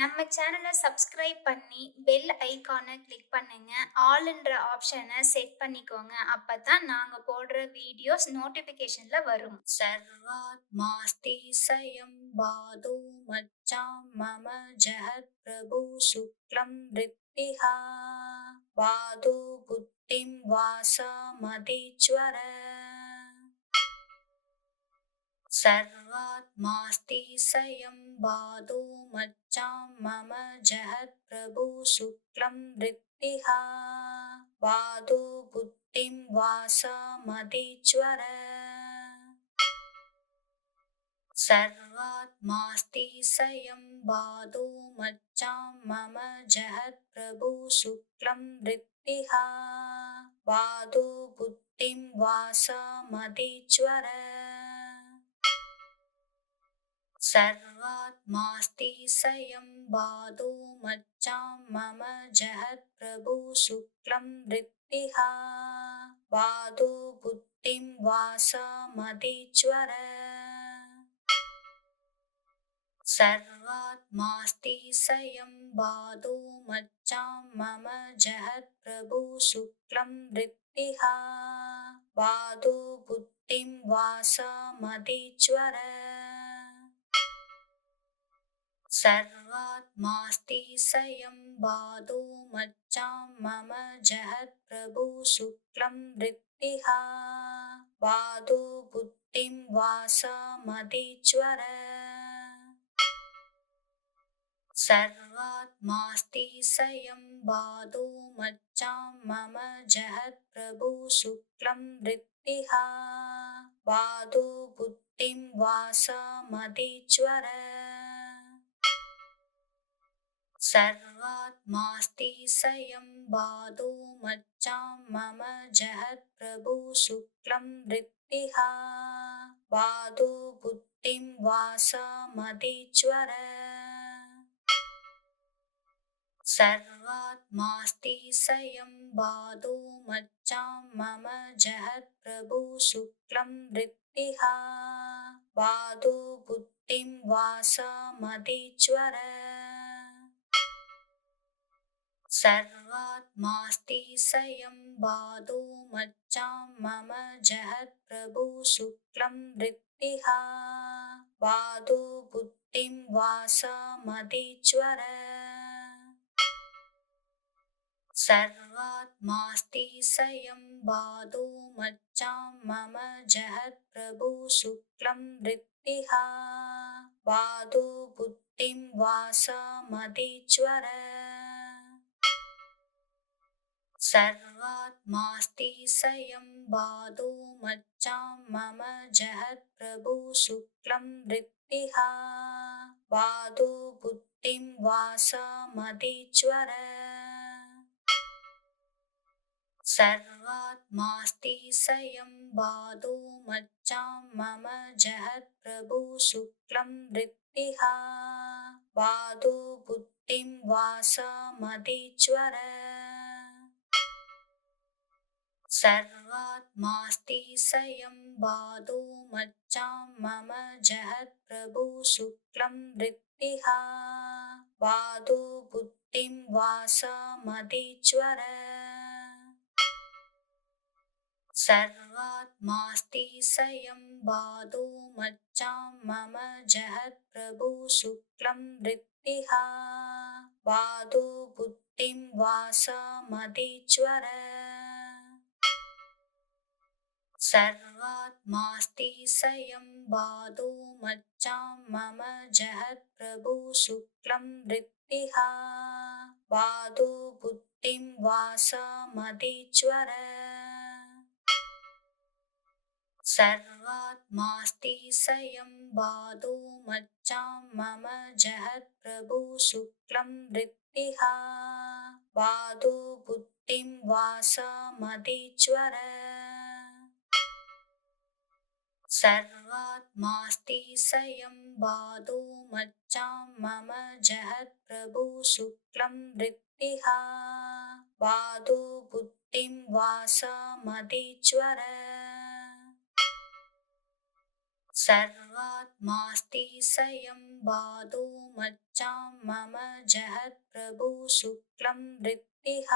நம்ம சேனல சப்ஸ்கிரைப் பண்ணி, bell ஐகான click பண்ணுங்க. ஆல்ன்ற ஆப்ஷன செட் பண்ணிக்கோங்க. அப்பதான் நாங்க போடுற வீடியோஸ் நோட்டிஃபிகேஷன்ல வரும். सर्वात्मास्ति सयं बाधो मच्चां मम जहत् प्रभु शुक्लं वृत्तिः बाधो बुद्धिं वासमधीश्वर सर्वात्मास्ति सयं बाधो मच्चां मम जहत् प्रभु शुक्लं वृत्तिः बाधो बुद्धिं वासमधीश्वर सर्वात्मास्ति सयं बाधो मच्चां मम जहत् प्रभु शुक्लं वृत्तिः बाधो बुद्धिं वासमधीश्वर सर्वात्मास्ति सयं बाधो मच्चां मम जहत् प्रभु शुक्लं वृत्तिः बाधो बुद्धिं वासमधीश्वर सर्वात्मास्ति सयं बाधो मच्चां मम जहत् प्रभु शुक्लं वृत्तिः बाधो बुद्धिं वासमधीश्वर सर्वात्मास्ति सयं बाधो मच्चां मम जहत् प्रभु शुक्लं वृत्तिः बाधो बुद्धिं वासमधीश्वर सर्वात्मास्ति सयं बाधो मच्चां मम जहत् प्रभु शुक्लं वृत्तिः बाधो बुद्धिं वासमधीश्वर सर्वात्मास्ति सयं बाधो मच्चां मम जहत् प्रभु शुक्लं वृत्तिः बाधो बुद्धिं वासमधीश्वर सर्वात्मास्ति सयं बाधो मच्चां मम जहत् प्रभु शुक्लं वृत्तिः बाधो बुद्धिं वासमधीश्वर सर्वात्मास्ति सयं बाधो मच्चां मम जहत् प्रभु शुक्लं वृत्तिः बाधो बुद्धिं वासमधीश्वर सर्वात्मास्ति सयं बाधो मच्चां मम जहत् प्रभु शुक्लं वृत्तिः बाधो बुद्धिं वासमधीश्वर सर्वात्मास्ति सयं बाधो मच्चां मम जहत् प्रभु शुक्लं वृत्तिः बाधो बुद्धिं वासमधीश्वर सर्वात्मास्ति सयं बाधो मच्चां मम जहत् प्रभु शुक्लं वृत्तिः बाधो बुद्धिं वासमधीश्वर सर्वात्मास्ति सयं बाधो मच्चां मम जहत् प्रभु शुक्लं वृत्तिः बाधो बुद्धिं वासमधीश्वर सर्वात्मास्ति सयं बाधो मच्चां मम जहत् प्रभु शुक्लं वृत्तिः बाधो बुद्धिं वासमधीश्वर सर्वात्मास्ति सयं बाधो मच्चां मम जहत् प्रभु शुक्लं वृत्तिः बाधो बुद्धिं वासमधीश्वर सर्वात्मास्ति सयं बाधो मच्चां मम जहत् प्रभु शुक्लं वृत्तिः बाधो बुद्धिं वासमधीश्वर सर्वात्मास्ति सयं बाधो मच्चां मम जहत् प्रभु शुक्लं वृत्तिः बाधो बुद्धिं वासमधीश्वर सर्वात्मास्ति सर्वात्मास्ति स्वयं बाधो मच्चां मम जहत् प्रभु शुक्लं वृत्तिः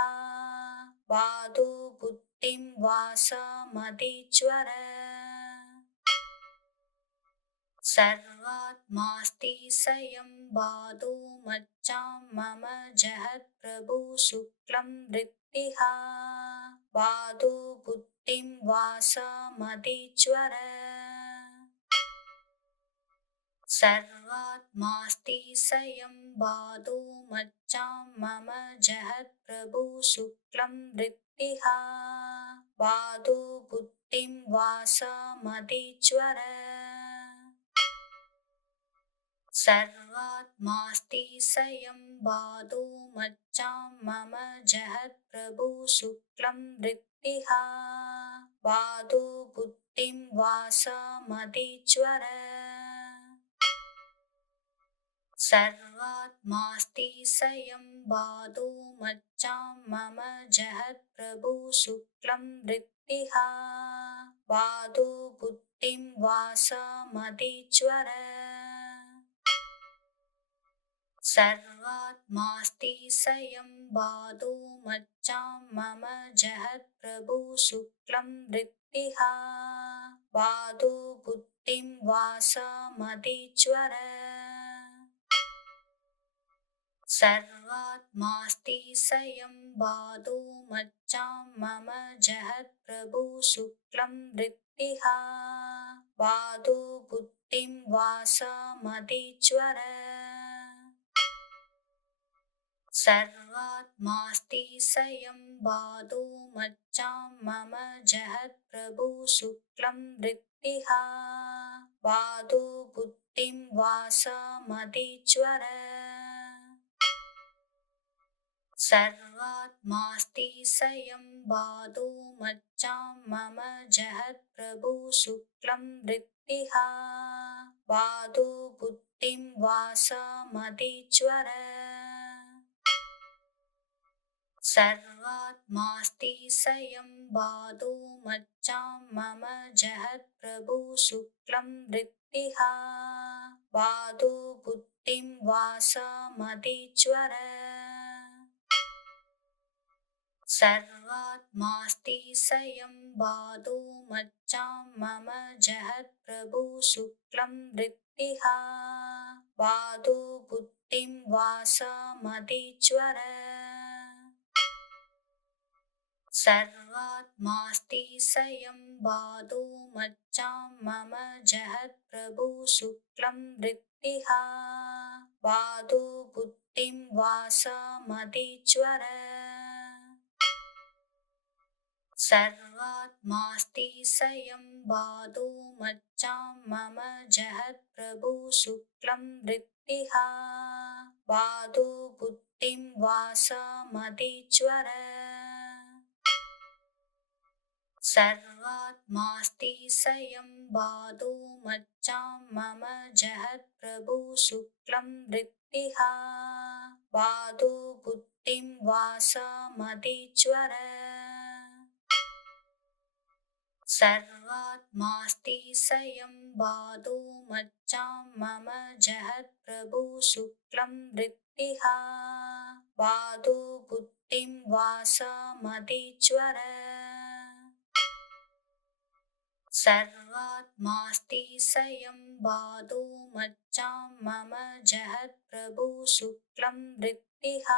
बाधो बुद्धिं वासमधीश्वर सर्वात्मास्ति स्वयं बाधो मच्चां मम जहत् प्रभु शुक्लं वृत्तिः बाधो बुद्धिं वासमधीश्वर सर्वात्मास्ति स्वयं बाधो मच्चां मम जहत् प्रभु शुक्लं वृत्तिः बाधो बुद्धिं वासमधीश्वर सर्वात्मास्ति स्वयं बाधो मच्चां मम जहत् प्रभु शुक्लं वृत्तिः बाधो बुद्धिं वासमधीश्वर सर्वात्मास्ति स्वयं बाधो मच्चां मम जहत् प्रभु शुक्लं वृत्तिः बाधो बुद्धिं वासमधीश्वर सर्वात्मास्ति स्वयं बाधो मच्चां मम जहत् प्रभु शुक्लं वृत्तिः बाधो बुद्धिं वासमधीश्वर सर्वात्मास्ति स्वयं बाधो मच्चां मम जहत् प्रभु शुक्लं वृत्तिः बाधो बुद्धिं वासमधीश्वर सर्वात्मास्ति स्वयं बाधो मच्चां मम जहत् प्रभु शुक्लं वृत्तिः बाधो बुद्धिं वासमधीश्वर सर्वात्मास्ति स्वयं बाधो मच्चां मम जहत् प्रभु शुक्लं वृत्तिः बाधो बुद्धिं वासमधीश्वर सर्वात्मास्ति स्वयं बाधो मच्चां मम जहत् प्रभु शुक्लं वृत्तिः बाधो बुद्धिं वासमधीश्वर सर्वात्मास्ति स्वयं बाधो मच्चां मम जहत् प्रभु शुक्लं वृत्तिः बाधो बुद्धिं वासमधीश्वर सर्वात्मास्ति स्वयं बाधो मच्चां मम जहत् प्रभु शुक्लं वृत्तिः बाधो बुद्धिं वासमधीश्वर सर्वात्मास्ति स्वयं बाधो मच्चां मम जहत् प्रभु शुक्लं वृत्तिः बाधो बुद्धिं वासमधीश्वर सर्वात्मास्ति स्वयं बाधो मच्चां मम जहत् प्रभु शुक्लं वृत्तिः बाधो बुद्धिं वासमधीश्वर सर्वात्मास्ति स्वयं बाधो मच्चां मम जहत् प्रभु शुक्लं वृत्तिः बाधो बुद्धिं वासमधीश्वर सर्वात्मास्ति स्वयं बाधो मच्चां मम जहत् प्रभु शुक्लं वृत्तिः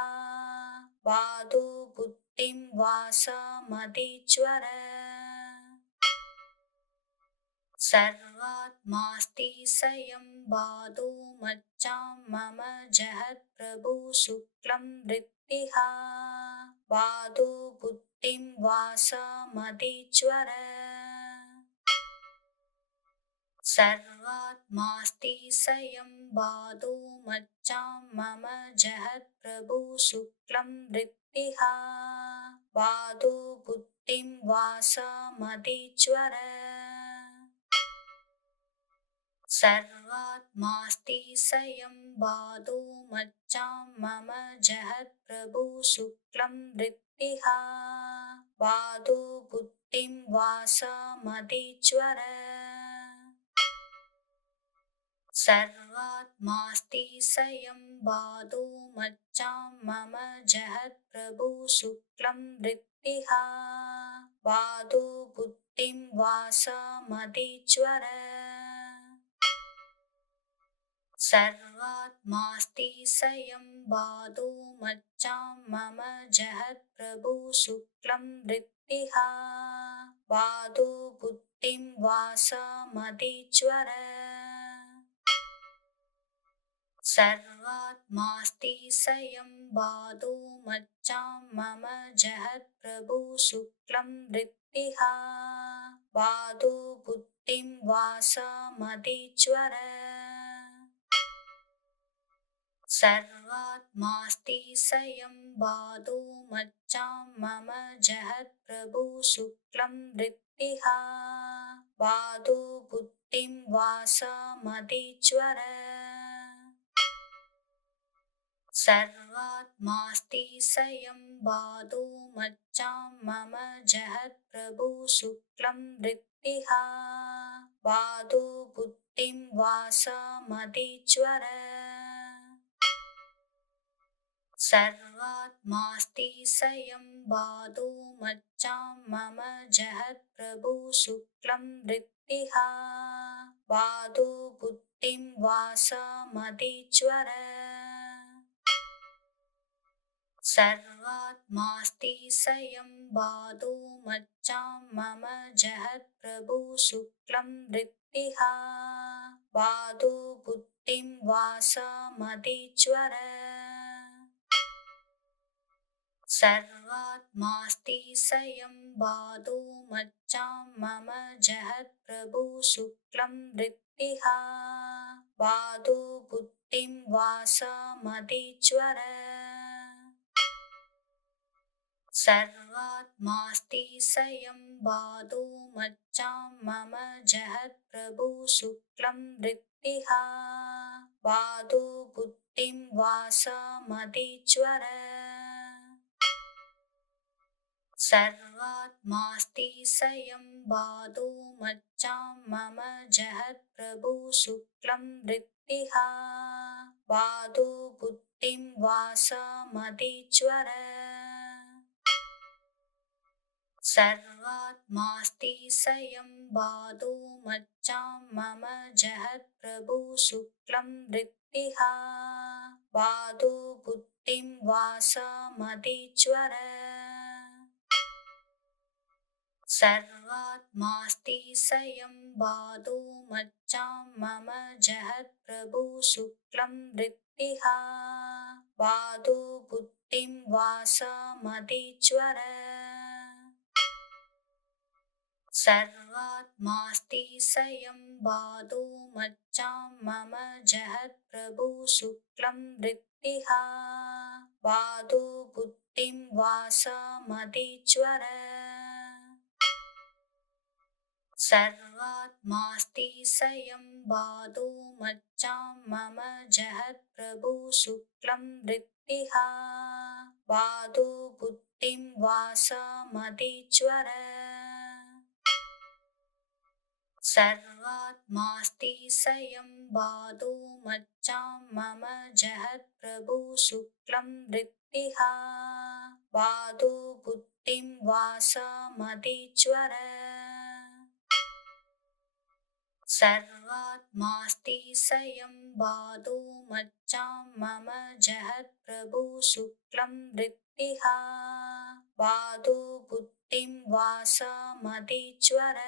बाधो बुद्धिं वासमधीश्वर सर्वात्मास्ति स्वयं बाधो मच्चां मम जहत् प्रभु शुक्लं वृत्तिः बाधो बुद्धिं वासमधीश्वर सर्वात्मास्ति स्वयं बाधो मच्चां मम जहत् प्रभु शुक्लं वृत्तिः बाधो बुद्धिं वासमधीश्वर सर्वात्मास्ति स्वयं बाधो मच्चां मम जहत् प्रभु शुक्लं वृत्तिः बाधो बुद्धिं वासमधीश्वर सर्वात्मास्ति स्वयं बाधो मच्चां मम जहत् प्रभु शुक्लं वृत्तिः बाधो बुद्धिं वासमदीश्वर सर्वात्मास्ति स्वयं बाधो मच्चां मम जहत् प्रभु शुक्लं वृत्तिः बाधो बुद्धिं वासमदीश्वर सर्वात्मास्ति स्वयं बाधो मच्चां मम जहत् प्रभु शुक्लं वृत्तिः बाधो बुद्धिं वासमदीश्वर सर्वात्मास्ति स्वयं बाधो मच्चां मम जहत् प्रभु शुक्लं वृत्तिः बाधो बुद्धिं वासमदीश्वर सर्वात्मास्ति स्वयं बाधो मच्चां मम जहत् प्रभु शुक्लं वृत्तिः बाधो बुद्धिं वासमदीश्वर सर्वात्मास्ति स्वयं बाधो मच्चां मम जहत् प्रभु शुक्लं वृत्तिः बाधो बुद्धिं वासमदीश्वर सर्वात्मास्ति स्वयं बाधो मच्चां मम जहत् प्रभु शुक्लं वृत्तिः बाधो बुद्धिं वासमदीश्वर सर्वात्मास्ति स्वयं बाधो मच्चां मम जहत् प्रभु शुक्लं वृत्तिः बाधो बुद्धिं वासमदीश्वर सर्वात्मास्ति स्वयं बाधो मच्चां मम जहत् प्रभु शुक्लं वृत्तिः बाधो बुद्धिं वासमदीश्वर सर्वात्मास्ति स्वयं बाधो मच्चां मम जहत् प्रभु शुक्लं वृत्तिः बाधो बुद्धिं वासमदीश्वर सर्वात्मास्ति स्वयं बाधो मच्चां मम जहत् प्रभु शुक्लं वृत्तिः बाधो बुद्धिं वासमदीश्वर सर्वात्मास्ति स्वयं बाधो मच्चां मम जहत् प्रभु शुक्लं वृत्तिः बाधो बुद्धिं वासमदीश्वर सर्वात्मास्ति स्वयं बाधो मच्चां मम जहत् प्रभु शुक्लं वृत्तिः बाधो बुद्धिं वासमदीश्वर सर्वात्मास्ति स्वयं बाधो मच्चां मम जहत् प्रभु शुक्लं वृत्तिः बाधो बुद्धिं वासमदीश्वर सर्वात्मास्ति स्वयं बाधो मच्चां मम जहत् प्रभु शुक्लं वृत्तिः बाधो बुद्धिं वासमदीश्वर सर्वात्मास्ति स्वयं बाधो मच्चां मम जहत् प्रभु शुक्लं वृत्तिः बाधो बुद्धिं वासमदीश्वर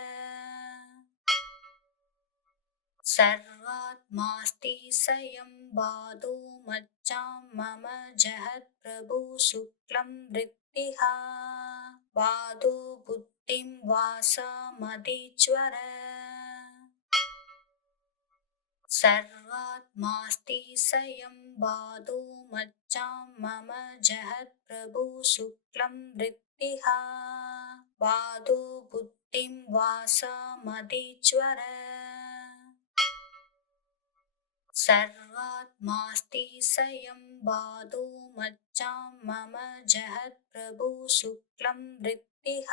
सर्वात्मास्ति स्वयं बाधो मच्चां मम जहत् प्रभु शुक्लं वृत्तिः बाधो बुद्धिं वासमदीश्वर सर्वात्मास्ति स्वयं बाधो मच्चां मम जहत् प्रभु शुक्लं वृत्तिः बाधो बुद्धिं वासमदीश्वर सर्वात्मास्ति स्वयं बाधो मच्चां मम जहत् प्रभु शुक्लं वृत्तिः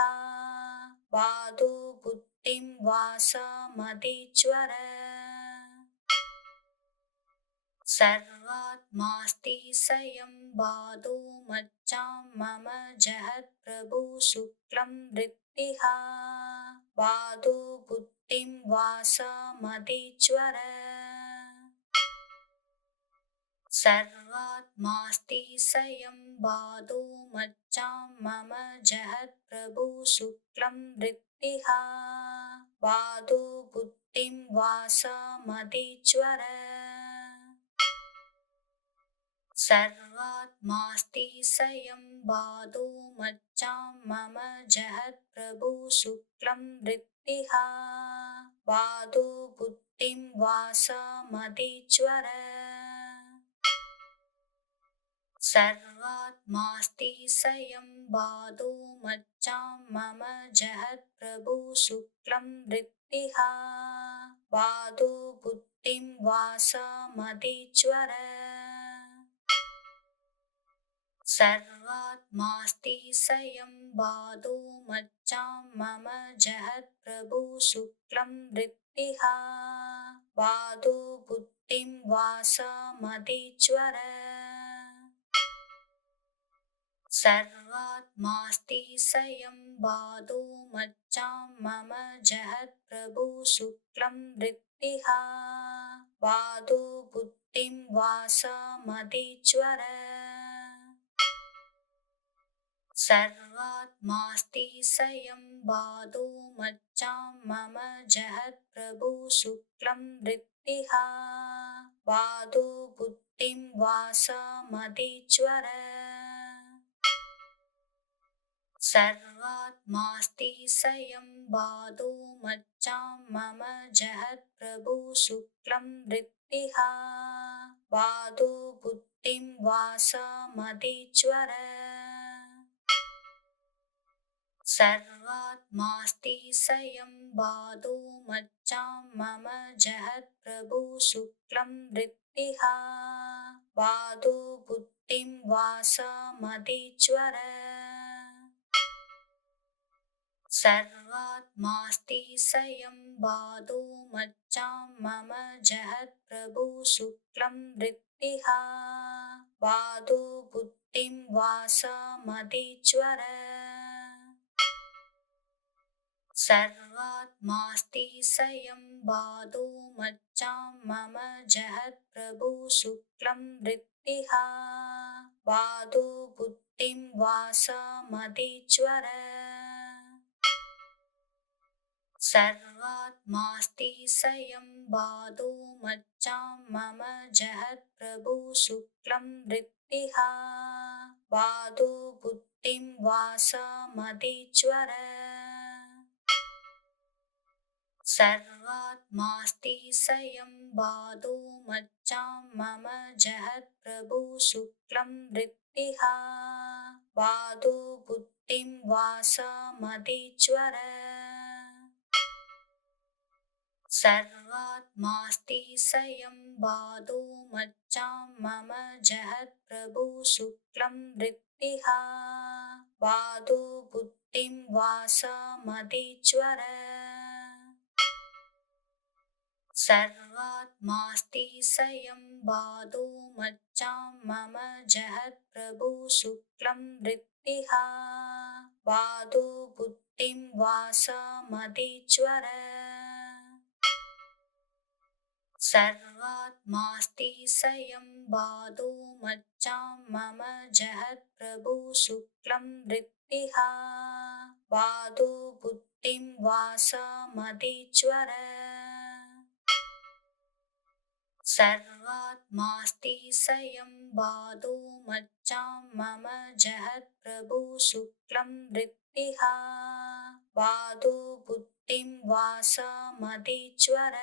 बाधो बुद्धिं वासमदीश्वर सर्वात्मास्ति स्वयं बाधो मच्चां मम जहत् प्रभु शुक्लं वृत्तिः बाधो बुद्धिं वासमदीश्वर सर्वात्मास्ति स्वयं बाधो मच्चां मम जहत् प्रभु शुक्लं वृत्तिः बाधो बुद्धिं वासमदीश्वर सर्वात्मास्ति स्वयं बाधो मच्चां मम जहत् प्रभु शुक्लं वृत्तिः बाधो बुद्धिं वासमदीश्वर सर्वात्मास्ति स्वयं बाधो मच्चां मम जहत् प्रभु शुक्लं वृत्तिः बाधो बुद्धिं वासमदीश्वर सर्वात्मास्ति स्वयं बाधो मच्चां मम जहत् प्रभु शुक्लं वृत्तिः बाधो बुद्धिं वासमदीश्वर सर्वात्मास्ति स्वयं बाधो मच्चां मम जहत् प्रभु शुक्लं वृत्तिः बाधो बुद्धिं वासमदीश्वर सर्वात्मास्ति स्वयं बाधो मच्चां मम जहत् प्रभु शुक्लं वृत्तिः बाधो बुद्धिं वासमदीश्वर सर्वात्मास्ति स्वयं बाधो मच्चां मम जहत् प्रभु शुक्लं वृत्तिः बाधो बुद्धिं वासमदीश्वर सर्वात्मास्ति स्वयं बाधो मच्चां मम जहत् प्रभु शुक्लं वृत्तिः बाधो बुद्धिं वासमदीश्वर सर्वात्मास्ति स्वयं बाधो मच्चां मम जहत् प्रभु शुक्लं वृत्तिः बाधो बुद्धिं वासमदीश्वर सर्वात्मास्ति स्वयं बाधो मच्चां मम जहत् प्रभु शुक्लं वृत्तिः बाधो बुद्धिं वासमदीश्वर सर्वात्मास्ति स्वयं बाधो मच्चां मम जहत् प्रभु शुक्लं वृत्तिः बाधो बुद्धिं वासमदीश्वर सर्वात्मास्ति स्वयं बाधो मच्चां मम जहत् प्रभु शुक्लं वृत्तिः बाधो बुद्धिं वासमदीश्वर सर्वात्मास्ति स्वयं बाधो मच्चां मम जहत् प्रभु शुक्लं वृत्तिः बाधो बुद्धिं वासमदीश्वर सर्वात्मास्ति स्वयं बाधो मच्चां मम जहत् प्रभु शुक्लं वृत्तिः बाधो बुद्धिं वासमदीश्वर सर्वात्मास्ति स्वयं बाधो मच्चां मम जहत् प्रभु शुक्लं वृत्तिः बाधो बुद्धिं वासमदीश्वर सर्वात्मास्ति स्वयं बाधो मच्चां मम जहत् प्रभु शुक्लं वृत्तिः बाधो बुद्धिं वासमदीश्वर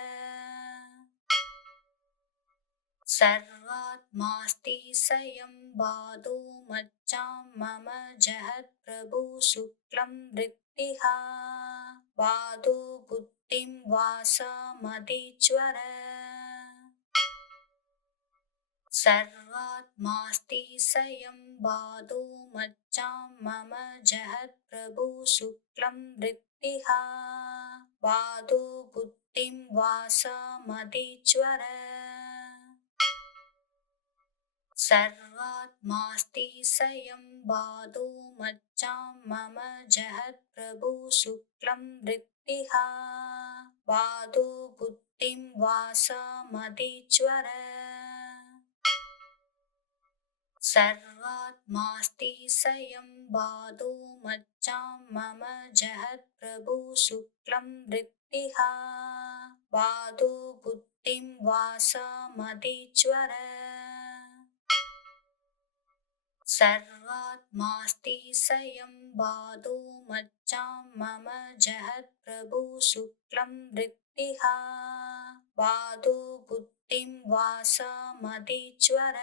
सर्वात्मास्ति स्वयं बाधो मच्चां मम जहत् प्रभु शुक्लं वृत्तिः बाधो बुद्धिं वासमदीश्वर सर्वात्मास्ति स्वयं बाधो मच्चां मम जहत् प्रभु शुक्लं वृत्तिः बाधो बुद्धिं वासमदीश्वर सर्वात्मास्ति स्वयं बाधो मच्चां मम जहत् प्रभु शुक्लं वृत्तिः बाधो बुद्धिं वासमधीश्वर सर्वात्मास्ति स्वयं बाधो मच्चां मम जहत् प्रभु शुक्लं वृत्तिः बाधो बुद्धिं वासमधीश्वर सर्वात्मास्ति स्वयं बाधो मच्चां मम जहत् प्रभु शुक्लं वृत्तिः बाधो बुद्धिं वासमधीश्वर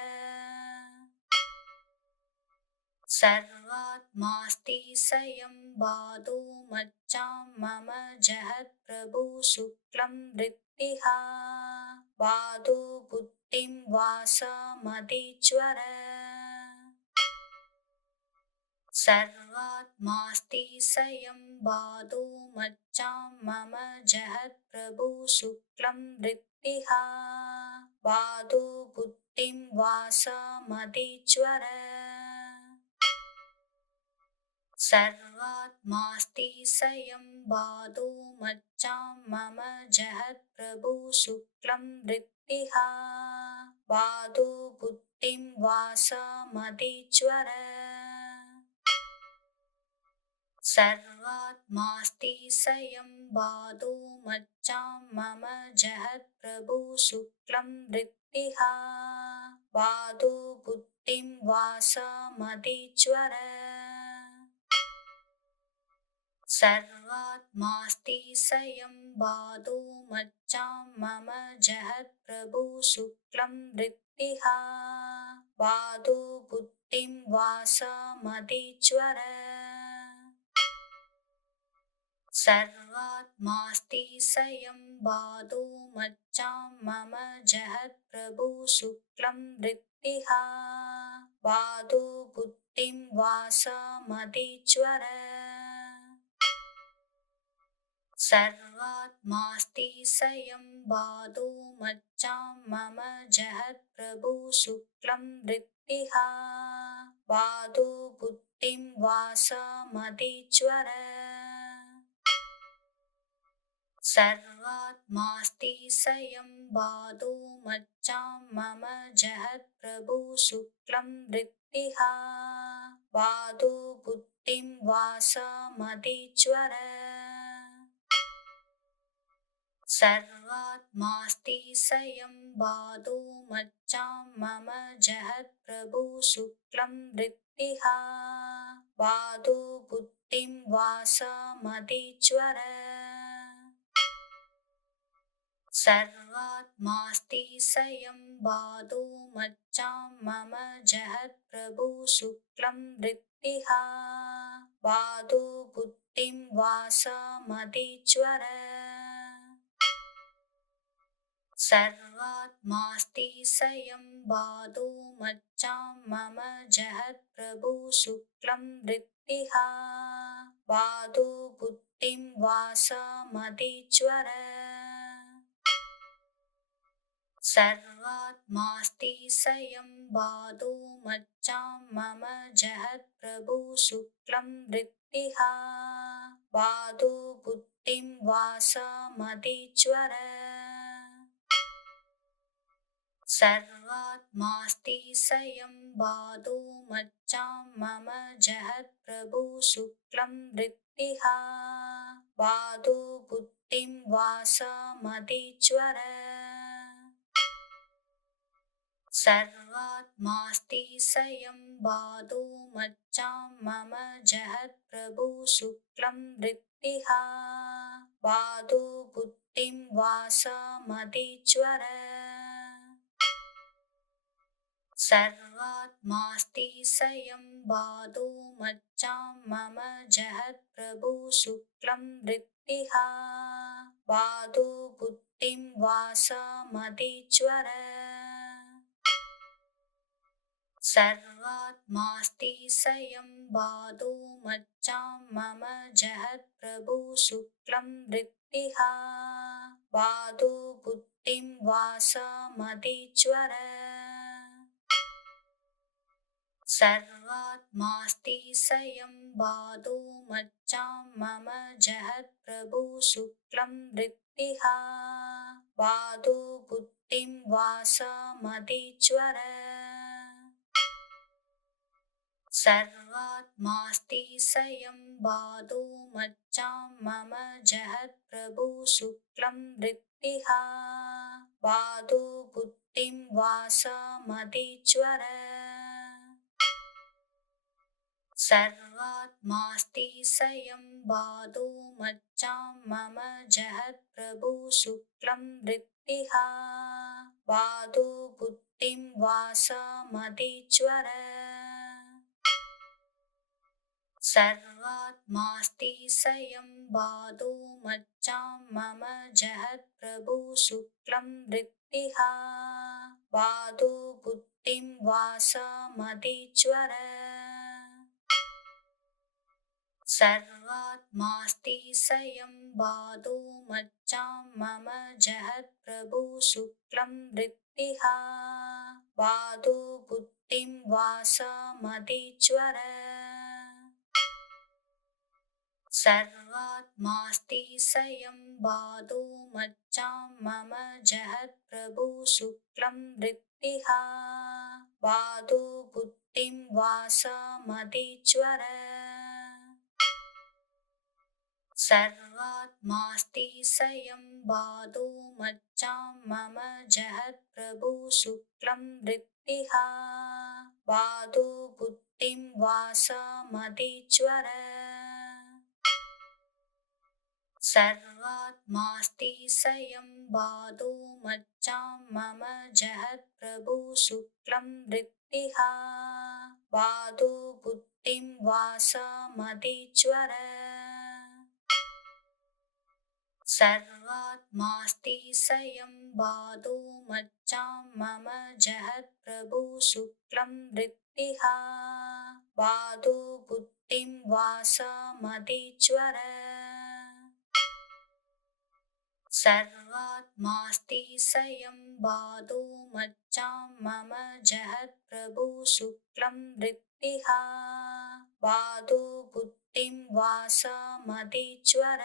सर्वात्मास्ति स्वयं बाधो मच्चां मम जहत् प्रभु शुक्लं वृत्तिः बाधो बुद्धिं वासमधीश्वर सर्वात्मास्ति स्वयं बाधो मच्चां मम जहत् प्रभु शुक्लं वृत्तिः बाधो बुद्धिं वासमधीश्वर सर्वात्मास्ति स्वयं बाधो मच्चां मम जहत् प्रभु शुक्लं वृत्तिः बाधो बुद्धिं वासमधीश्वर सर्वात्मास्ति स्वयं बाधो मच्चां मम जहत् प्रभु शुक्लं वृत्तिः बाधो बुद्धिं वासमधीश्वर सर्वात्मास्ति स्वयं बाधो मच्चां मम जहत् प्रभु शुक्लं वृत्तिः बाधो बुद्धिं वासमधीश्वर सर्वात्मास्ति स्वयं बाधो मच्चां मम जहत् प्रभु शुक्लं वृत्तिः बाधो बुद्धिं वासमधीश्वर सर्वात्मास्ति स्वयं बाधो मच्चां मम जहत् प्रभु शुक्लं वृत्तिः बाधो बुद्धिं वासमधीश्वर सर्वात्मास्ति स्वयं बाधो मच्चां मम जहत् प्रभु शुक्लं वृत्तिः बाधो बुद्धिं वासमधीश्वर सर्वात्मास्ति स्वयं बाधो मच्चां मम जहत् प्रभु शुक्लं वृत्तिः बाधो बुद्धिं वासमधीश्वर सर्वात्मास्ति स्वयं बाधो मच्चां मम जहत् प्रभु शुक्लं वृत्तिः बाधो बुद्धिं वासमधीश्वर सर्वात्मास्ति स्वयं बाधो मच्चां मम जहत् प्रभु शुक्लं वृत्तिः बाधो बुद्धिं वासमधीश्वर सर्वात्मास्ति स्वयं बाधो मच्चां मम जहत् प्रभु शुक्लं वृत्तिः बाधो बुद्धिं वासमधीश्वर सर्वात्मास्ति स्वयं बाधो मच्चां मम जहत् प्रभु शुक्लं वृत्तिः बाधो बुद्धिं वासमधीश्वर सर्वात्मास्ति स्वयं बाधो मच्चां मम जहत् प्रभु शुक्लं वृत्तिः बाधो बुद्धिं वासमधीश्वर सर्वात्मास्ति स्वयं बाधो मच्चां मम जहत् प्रभु शुक्लं वृत्तिः बाधो बुद्धिं वासमधीश्वर सर्वात्मास्ति स्वयं बाधो मच्चां मम जहत् प्रभु शुक्लं वृत्तिः बाधो बुद्धिं वासमधीश्वर सर्वात्मास्ति स्वयं बाधो मच्चां मम जहत् प्रभु शुक्लं वृत्तिः बाधो बुद्धिं वासमधीश्वर सर्वात्मास्ति स्वयं बाधो मच्चां मम जहत् प्रभु शुक्लं वृत्तिः बाधो बुद्धिं वासमधीश्वर सर्वात्मास्ति स्वयं बाधो मच्चां मम जहत् प्रभु शुक्लं वृत्तिः बाधो बुद्धिं वासमधीश्वर सर्वात्मास्ति स्वयं बाधो मच्चां मम जहत् प्रभु शुक्लं वृत्तिः बाधो बुद्धिं वासमधीश्वर सर्वात्मास्ति स्वयं बाधो मच्चां मम जहत् प्रभु शुक्लं वृत्तिः बाधो बुद्धिं वासमधीश्वर सर्वात्मास्ति स्वयं बाधो मच्चां मम जहत् प्रभु शुक्लं वृत्तिः बाधो बुद्धिं वासमधीश्वर सर्वात्मास्ति स्वयं बाधो मच्चां मम जहत् प्रभु शुक्लं वृत्तिः बाधो बुद्धिं वासमधीश्वर सर्वात्मास्ति स्वयं बाधो मच्चां मम जहत् प्रभु शुक्लं वृत्तिः बाधो बुद्धिं वासमधीश्वर सर्वात्मास्ति स्वयं बाधो मच्चां मम जहत् प्रभु शुक्लं वृत्तिः बाधो बुद्धिं वासमधीश्वर सर्वात्मास्ति स्वयं बाधो मच्चां मम जहत् प्रभु शुक्लं वृत्तिः बाधो बुद्धिं वासमधीश्वर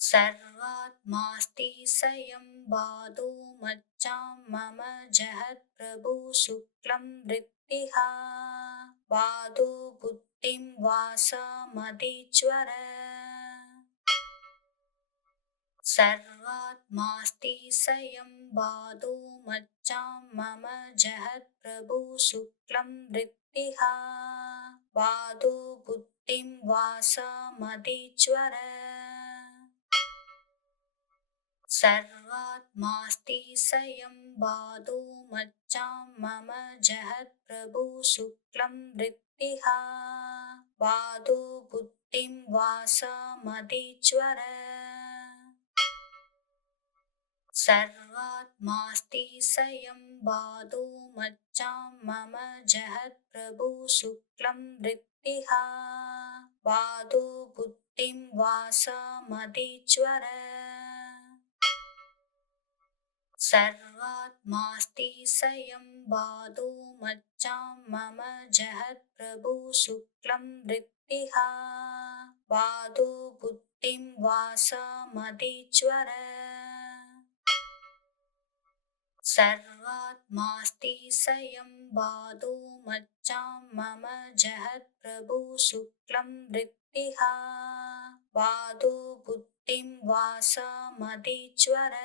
सर्वात्मास्ति स्वयं बाधो मच्चां मम जहत् प्रभु शुक्लं वृत्तिः बाधो बुद्धिं वासमधीश्वर सर्वात्मास्ति स्वयं बाधो मच्चां मम जहत् प्रभु शुक्लं वृत्तिः बाधो बुद्धिं वासमधीश्वर सर्वात्मास्ति स्वयं बाधो मच्चां मम जहत् प्रभु शुक्लं वृत्तिः बाधो बुद्धिं वासमधीश्वर सर्वात्मास्ति स्वयं बाधो मच्चां मम जहत् प्रभु शुक्लं वृत्तिः बाधो बुद्धिं वासमधीश्वर सर्वात्मास्ति स्वयं बाधो मच्चां मम जहत् प्रभु शुक्लं वृत्तिः बाधो बुद्धिं वासमधीश्वर सर्वात्मास्ति स्वयं बाधो मच्चां मम जहत् प्रभु शुक्लं वृत्तिः बाधो बुद्धिं वासमधीश्वर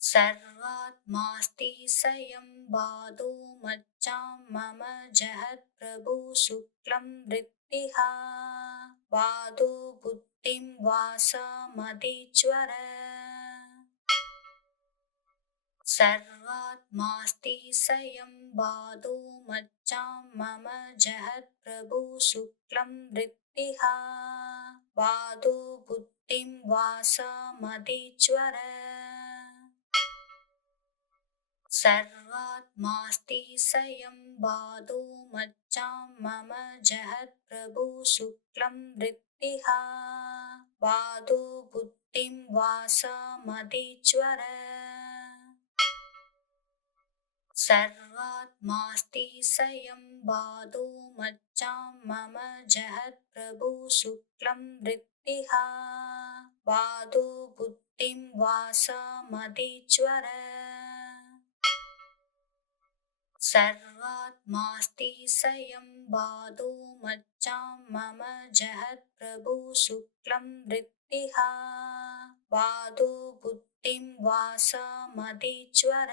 सर्वात्मास्ति स्वयं बाधो मच्चां मम जहत् प्रभु शुक्लं वृत्तिः बाधो बुद्धिं वासमधीश्वर सर्वात्मास्ति स्वयं बाधो मच्चां मम जहत् प्रभु शुक्लं वृत्तिः बाधो बुद्धिं वासमधीश्वर सर्वात्मास्ति स्वयं बाधो मच्चां मम जहत् प्रभु शुक्लं वृत्तिः बाधो बुद्धिं वासमधीश्वर सर्वात्मास्ति स्वयं बाधो मच्चां मम जहत् प्रभु शुक्लं वृत्तिः बाधो बुद्धिं वासमदिज्वर सर्वात्मास्ति स्वयं बाधो मच्चां मम जहत् प्रभु शुक्लं वृत्तिः बाधो बुद्धिं वासमदिज्वर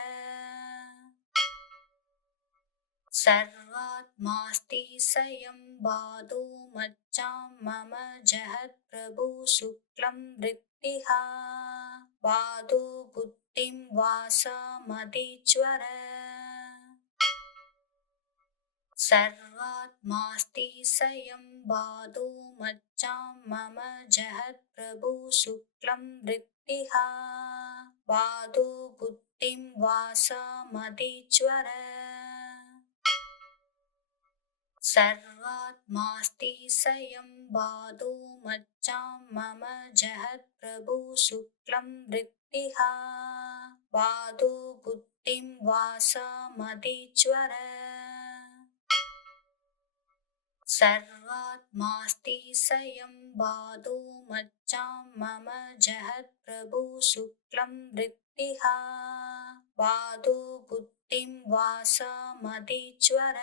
सर्वात्मास्ति स्वयं बाधो मच्चां मम जहत् प्रभु शुक्लं वृत्तिः बाधो बुद्धिं वासमदिज्वर सर्वात्मास्ति स्वयं बाधो मच्चां मम जहत् प्रभु शुक्लं वृत्तिः बाधो बुद्धिं वासमदिज्वर सर्वात्मास्ति स्वयं बाधो मच्चां मम जहत् प्रभु शुक्लं वृत्तिः बाधो बुद्धिं वासमदिज्वर सर्वात्मास्ति स्वयं बाधो मच्चां मम जहत् प्रभु शुक्लं वृत्तिः बाधो बुद्धिं वासमदिज्वर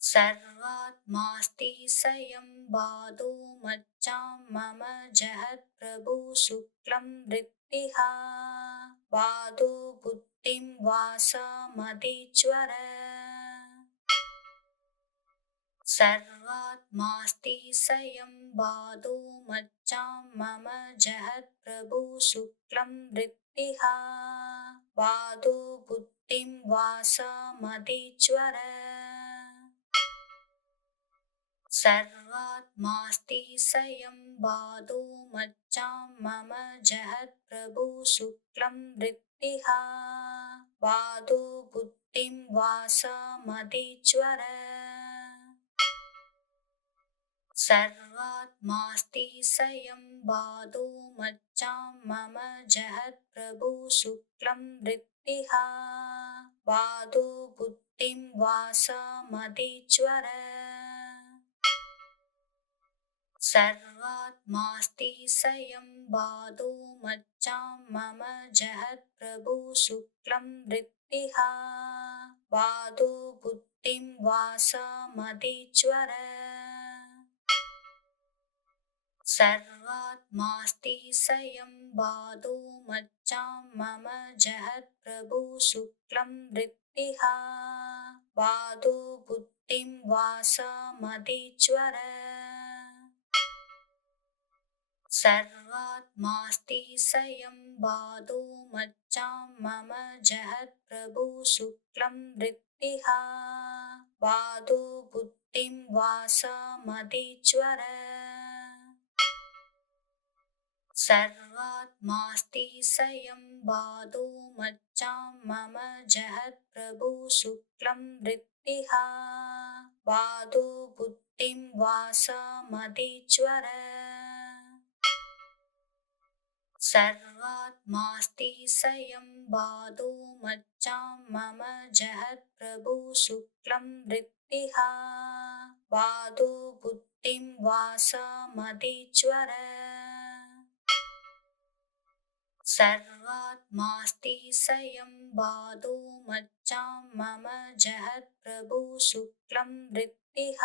सर्वात्मास्ति स्वयं बाधो मच्चां मम जहत् प्रभु शुक्लं वृत्तिः बाधो बुद्धिं वासमदिज्वर सर्वात्मास्ति स्वयं बाधो मच्चां मम जहत् प्रभु शुक्लं वृत्तिः बाधो बुद्धिं वासमदिज्वर सर्वात्मास्ति स्वयं बाधो मच्चां मम जहत् प्रभु शुक्लं वृत्तिः बाधो बुद्धिं वासमदिज्वर सर्वात्मास्ति स्वयं बाधो मच्चां मम जहत् प्रभु शुक्लं वृत्तिः बाधो बुद्धिं वासमदिज्वर सर्वात्मास्ति स्वयं बाधो मच्चां मम जहत् प्रभु शुक्लं वृत्तिः बाधो बुद्धिं वासमदिज्वर सर्वात्मास्ति स्वयं बाधो मच्चां मम जहत् प्रभु शुक्लं वृत्तिः बाधो बुद्धिं वासमदिज्वर सर्वात्मास्ति स्वयं बाधो मच्चां मम जहत् प्रभु शुक्लं वृत्तिः बाधो बुद्धिं वासमदिज्वर सर्वात्मास्ति स्वयं बाधो मच्चां मम जहत् प्रभु शुक्लं वृत्तिः बाधो बुद्धिं वासमदिज्वर सर्वात्मास्ति स्वयं बाधो मच्चां मम जहत् प्रभु शुक्लं वृत्तिः बाधो बुद्धिं वासमदिज्वर सर्वात्मास्ति स्वयं बाधो मच्चां मम जहत् प्रभु शुक्लं वृत्तिः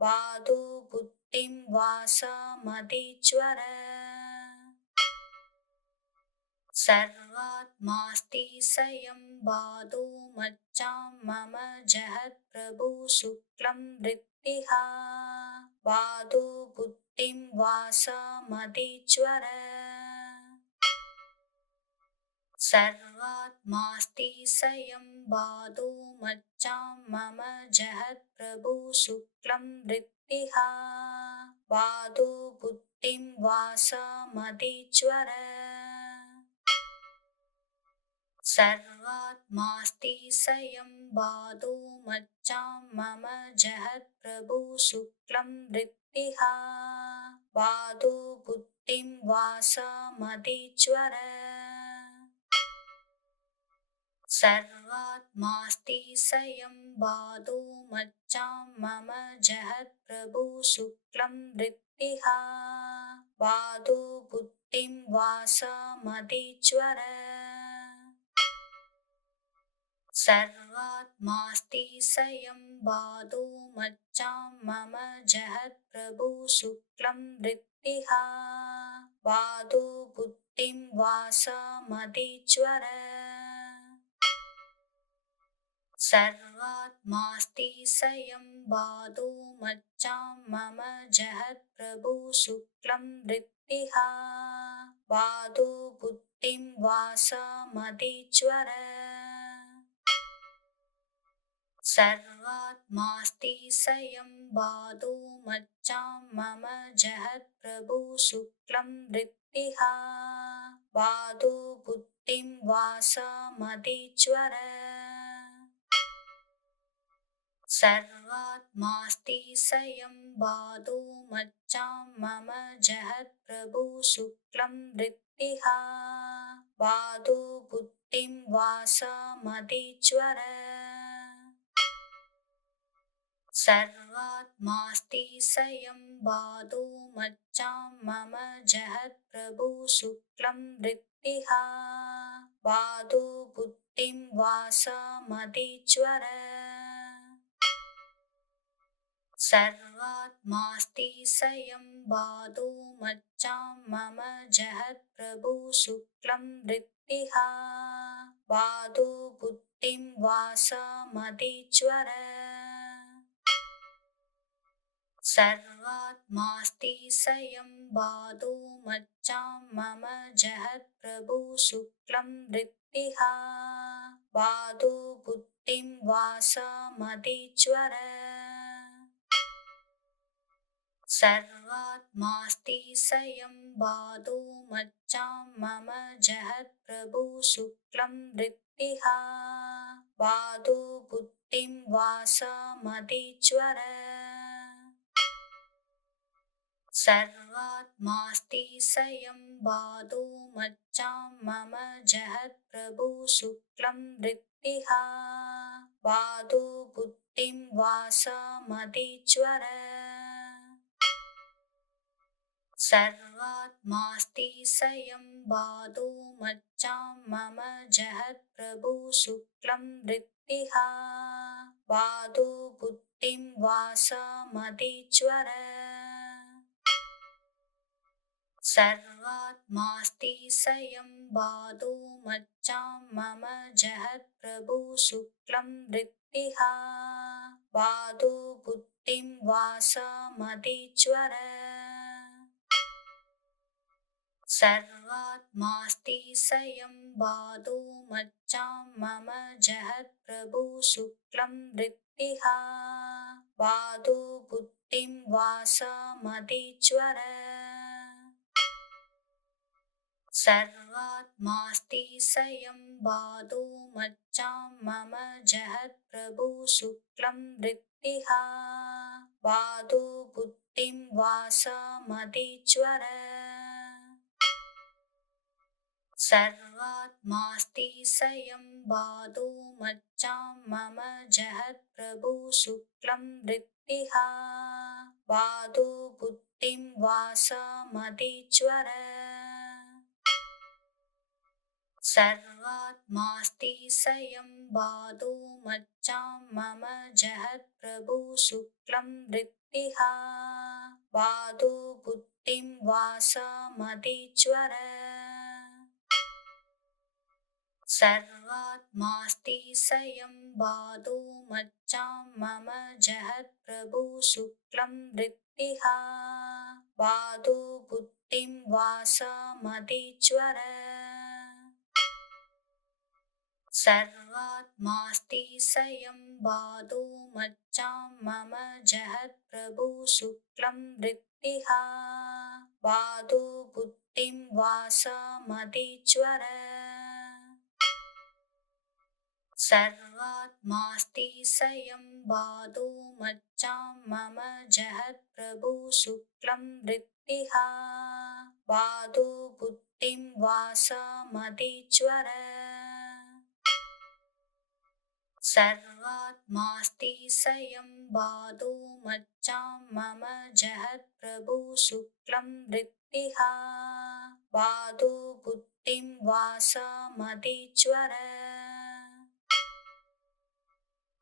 बाधो बुद्धिं वासमदिज्वर सर्वात्मास्ति स्वयं बाधो मच्चां मम जहत् प्रभु शुक्लं वृत्तिः बाधो बुद्धिं वासमदिज्वर सर्वात्मास्ति स्वयं बाधो मच्चां मम जहत् प्रभु शुक्लं वृत्तिः बाधो बुद्धिं वासमदिज्वर सर्वात्मास्ति स्वयं बाधो मच्चां मम जहत् प्रभु शुक्लं वृत्तिः बाधो बुद्धिं वासमदिज्वर सर्वात्मास्ति स्वयं बाधो मच्चां मम जहत् प्रभु शुक्लं वृत्तिः बाधो बुद्धिं वासमधीश्वर सर्वात्मास्ति स्वयं बाधो मच्चां मम जहत् प्रभु शुक्लं वृत्तिः बाधो बुद्धिं वासमधीश्वर सर्वात्मास्ति स्वयं बाधो मच्चां मम जहत् प्रभु शुक्लं वृत्तिः बाधो बुद्धिं वासमधीश्वर सर्वात्मास्ति स्वयं बाधो मच्चां मम जहत् प्रभु शुक्लं वृत्तिः बाधो बुद्धिं वासमधीश्वर सर्वात्मास्ति स्वयं बाधो मच्चां मम जहत् प्रभु शुक्लं वृत्तिः बाधो बुद्धिं वासमधीश्वर सर्वात्मास्ति स्वयं बाधो मच्चां मम जहत् प्रभु शुक्लं वृत्तिः बाधो बुद्धिं वासमधीश्वर सर्वात्मास्ति स्वयं बाधो मच्चां मम जहत् प्रभु शुक्लं वृत्तिः बाधो बुद्धिं वासमधीश्वर सर्वात्मास्ति स्वयं बाधो मच्चां मम जहत् प्रभु शुक्लं वृत्तिः बाधो बुद्धिं वासमधीश्वर सर्वात्मास्ति स्वयं बाधो मच्चां मम जहत् प्रभु शुक्लं वृत्तिः बाधो बुद्धिं वासमधीश्वर सर्वात्मास्ति स्वयं बाधो मच्चां मम जहत् प्रभु शुक्लं वृत्तिः बाधो बुद्धिं वासमधीश्वर सर्वात्मास्ति स्वयं बाधो मच्चां मम जहत् प्रभु शुक्लं वृत्तिः बाधो बुद्धिं वासमधीश्वर सर्वात्मास्ति स्वयं बाधो मच्चां मम जहत् प्रभु शुक्लं वृत्तिः बाधो बुद्धिं वासमधीश्वर सर्वात्मास्ति स्वयं बाधो मच्चां मम जहत् प्रभु शुक्लं वृत्तिः बाधो बुद्धिं वासमधीश्वर सर्वात्मास्ति स्वयं बाधो मच्चां मम जहत् प्रभु शुक्लं वृत्तिः बाधो बुद्धिं वासमधीश्वर सर्वात्मास्ति स्वयं बाधो मच्चां मम जहत् प्रभु शुक्लं वृत्तिः बाधो बुद्धिं वासमधीश्वर सर्वात्मास्ति स्वयं बाधो मच्चां मम जहत् प्रभु शुक्लं वृत्तिः बाधो बुद्धिं वासमधीश्वर सर्वात्मास्ति स्वयं बाधो मच्चां मम जहत् प्रभु शुक्लं वृत्तिः बाधो बुद्धिं वासमधीश्वर सर्वात्मास्ति स्वयं बाधो मच्चां मम जहत् प्रभु शुक्लं वृत्तिः बाधो बुद्धिं वासमधीश्वर सर्वात्मास्ति स्वयं बाधो मच्चां मम जहत् प्रभु शुक्लं वृत्तिः बाधो बुद्धिं वासमधीश्वर सर्वात्मास्ति स्वयं बाधो मच्चां मम जहत् प्रभु शुक्लं वृत्तिः बाधो बुद्धिं वासमदीश्वर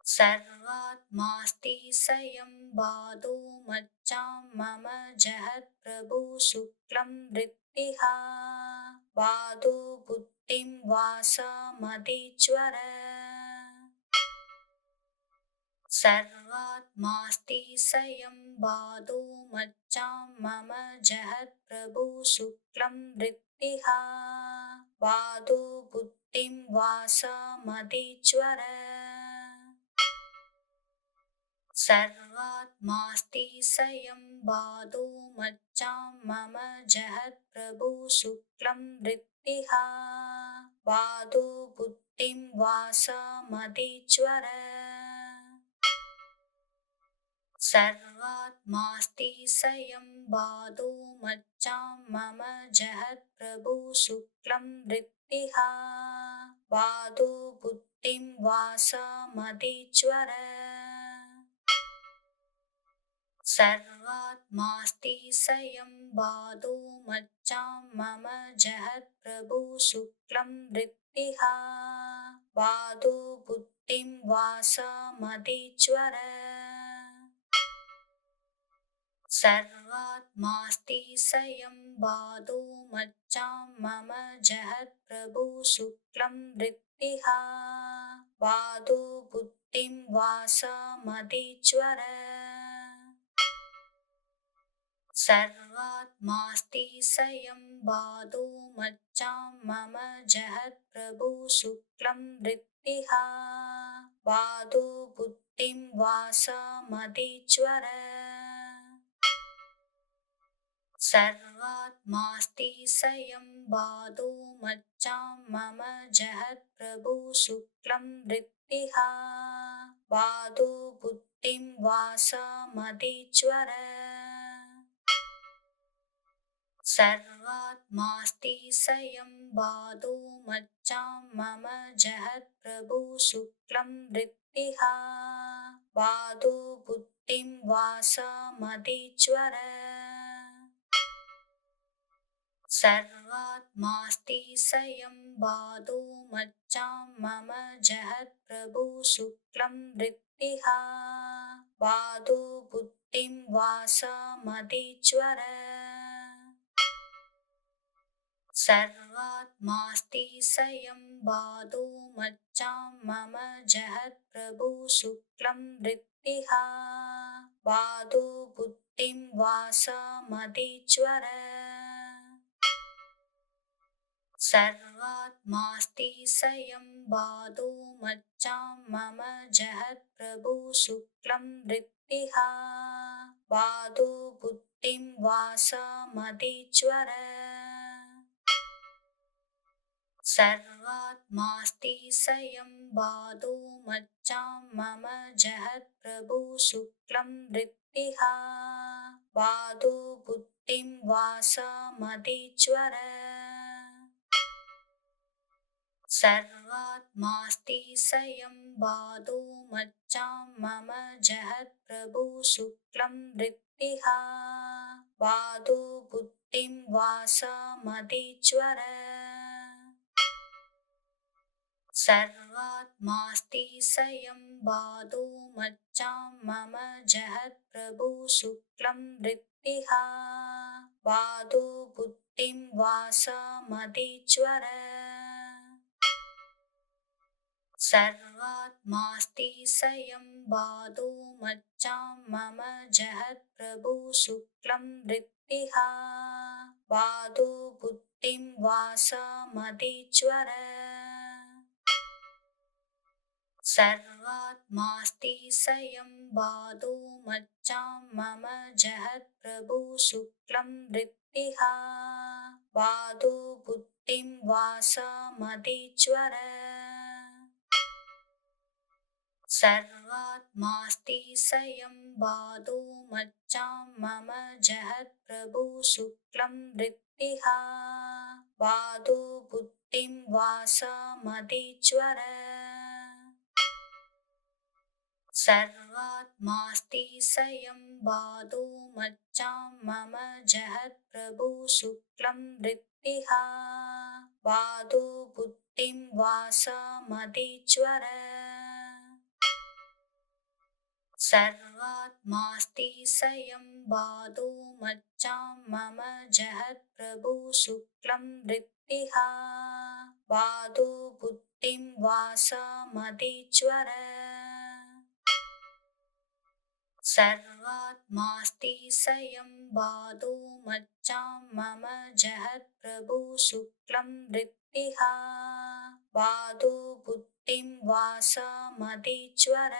सर्वात्मास्ति स्वयं बाधो मच्चां मम जहत् प्रभु शुक्लं वृत्तिः बाधो बुद्धिं वासमदीश्वर सर्वात्मास्ति स्वयं बाधो मच्चां मम जहत् प्रभु शुक्लं वृत्तिः बाधो बुद्धिं वासमदीश्वर सर्वात्मास्ति स्वयं बाधो मच्चां मम जहत् प्रभु शुक्लं वृत्तिः बाधो बुद्धिं वासमदीश्वर सर्वात्मास्ति स्वयं बाधो मच्चां मम जहत् प्रभु शुक्लं वृत्तिः बाधो बुद्धिं वासमदीश्वर सर्वात्मास्ति स्वयं बाधो मच्चां मम जहत् प्रभु शुक्लं वृत्तिः बाधो बुद्धिं वासमदीश्वर सर्वात्मास्ति स्वयं बाधो मच्चां मम जहत् प्रभु शुक्लं वृत्तिः बाधो बुद्धिं वासमदीश्वर सर्वात्मास्ति स्वयं बाधो मच्चां मम जहत् प्रभु शुक्लं वृत्तिः बाधो बुद्धिं वासमदीश्वर सर्वात्मास्ति स्वयं बाधो मच्चां मम जहत् प्रभु शुक्लं वृत्तिः बाधो बुद्धिं वासमदीश्वर सर्वात्मास्ति स्वयं बाधो मच्चां मम जहत् प्रभु शुक्लं वृत्तिः बाधो बुद्धिं वासमदीश्वर सर्वात्मास्ति स्वयं बाधो मच्चां मम जहत् प्रभु शुक्लं वृत्तिः बाधो बुद्धिं वासमदीश्वर सर्वात्मास्ति स्वयं बाधो मच्चां मम जहत् प्रभु शुक्लं वृत्तिः बाधो बुद्धिं वासमदीश्वर सर्वात्मास्ति स्वयं बाधो मच्चां मम जहत् प्रभु शुक्लं वृत्तिः बाधो बुद्धिं वासमदीश्वर सर्वात्मास्ति स्वयं बाधो मच्चां मम जहत् प्रभु शुक्लं वृत्तिः बाधो बुद्धिं वासमदीश्वर सर्वात्मास्ति स्वयं बाधो मच्चां मम जहत् प्रभु शुक्लं वृत्तिः बाधो बुद्धिं वासमदीश्वर सर्वात्मास्ति स्वयं बाधो मच्चां मम जहत् प्रभु शुक्लं वृत्तिः बाधो बुद्धिं वासमदीश्वर सर्वात्मास्ति स्वयं बाधो मच्चां मम जहत् प्रभु शुक्लं वृत्तिः बाधो बुद्धिं वासमदीश्वर सर्वात्मास्ति स्वयं बाधो मच्चां मम जहत् प्रभु शुक्लं वृत्तिः बाधो बुद्धिं वासमदीश्वर सर्वात्मास्ति स्वयं बाधो मच्चां मम जहत् प्रभु शुक्लं वृत्तिः बाधो बुद्धिं वासमदीश्वर सर्वात्मास्ति स्वयं बाधो मच्चां मम जहत् प्रभु शुक्लं वृत्तिः बाधो बुद्धिं वासमधीश्वर सर्वात्मास्ति स्वयं बाधो मच्चां मम जहत् प्रभु शुक्लं वृत्तिः बाधो बुद्धिं वासमधीश्वर सर्वात्मास्ति स्वयं बाधो मच्चां मम जहत् प्रभु शुक्लं वृत्तिः बाधो बुद्धिं वासमधीश्वर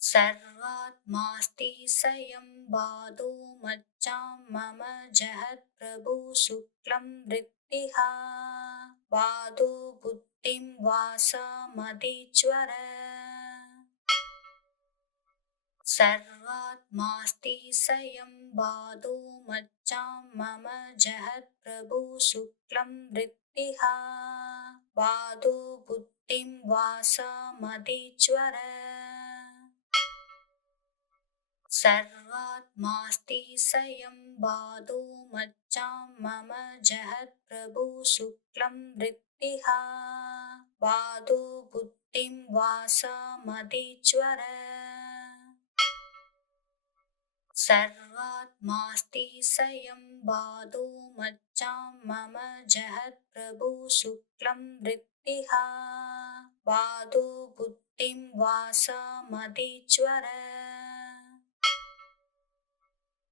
सर्वात्मास्ति स्वयं बाधो मच्चां मम जहत् प्रभु शुक्लं वृत्तिः बाधो बुद्धिं वासमधीश्वर सर्वात्मास्ति स्वयं बाधो मच्चां मम जहत् प्रभु शुक्लं वृत्तिः बाधो बुद्धिं वासमधीश्वर सर्वात्मास्ति स्वयं बाधो मच्चां मम जहत् प्रभु शुक्लं वृत्तिः बाधो बुद्धिं वासमधीश्वर सर्वात्मास्ति स्वयं बाधो मच्चां मम जहत् प्रभु शुक्लं वृत्तिः बाधो बुद्धिं वासमधीश्वर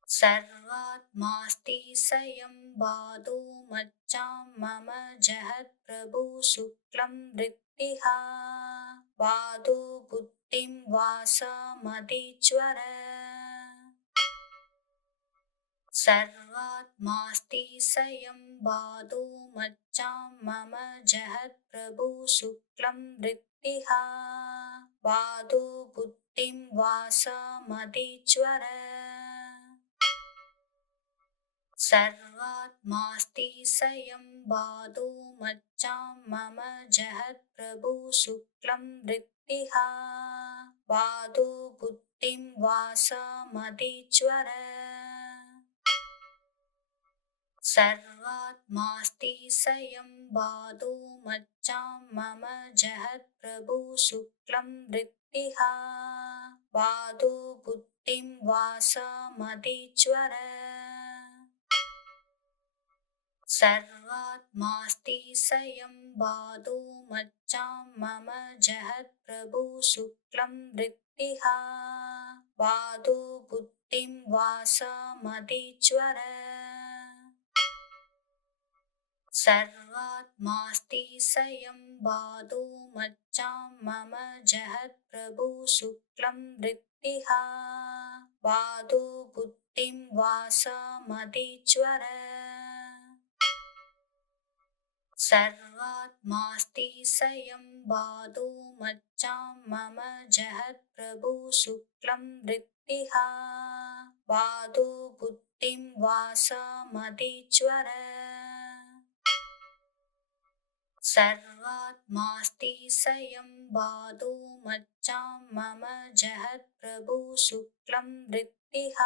सर्वात्मास्ति स्वयं बाधो मच्चां मम जहत् प्रभु शुक्लं वृत्तिः बाधो बुद्धिं वासमधीश्वर सर्वात्मास्ति स्वयं बाधो मच्चां मम जहत् प्रभु शुक्लं वृत्तिः बाधो बुद्धिं वासमधीश्वर सर्वात्मास्ति स्वयं बाधो मच्चां मम जहत् प्रभु शुक्लं वृत्तिः बाधो बुद्धिं वासमधीश्वर सर्वात्मास्ति स्वयं बाधो मच्चां मम जहत् प्रभु शुक्लं वृत्तिः बाधो बुद्धिं वासमधीश्वर सर्वात्मास्ति स्वयं बाधो मच्चां मम जहत् प्रभु शुक्लं वृत्तिः बाधो बुद्धिं वासमधीश्वर सर्वात्मास्ति स्वयं बाधो मच्चां मम जहत् प्रभु शुक्लं वृत्तिः बाधो बुद्धिं वासमधीश्वर सर्वात्मास्ति स्वयं बाधो मच्चां मम जहत् प्रभु शुक्लं वृत्तिः बाधो बुद्धिं वासमधीश्वर सर्वात्मास्ति स्वयं बाधो मच्चां मम जहत् प्रभु शुक्लं वृत्तिः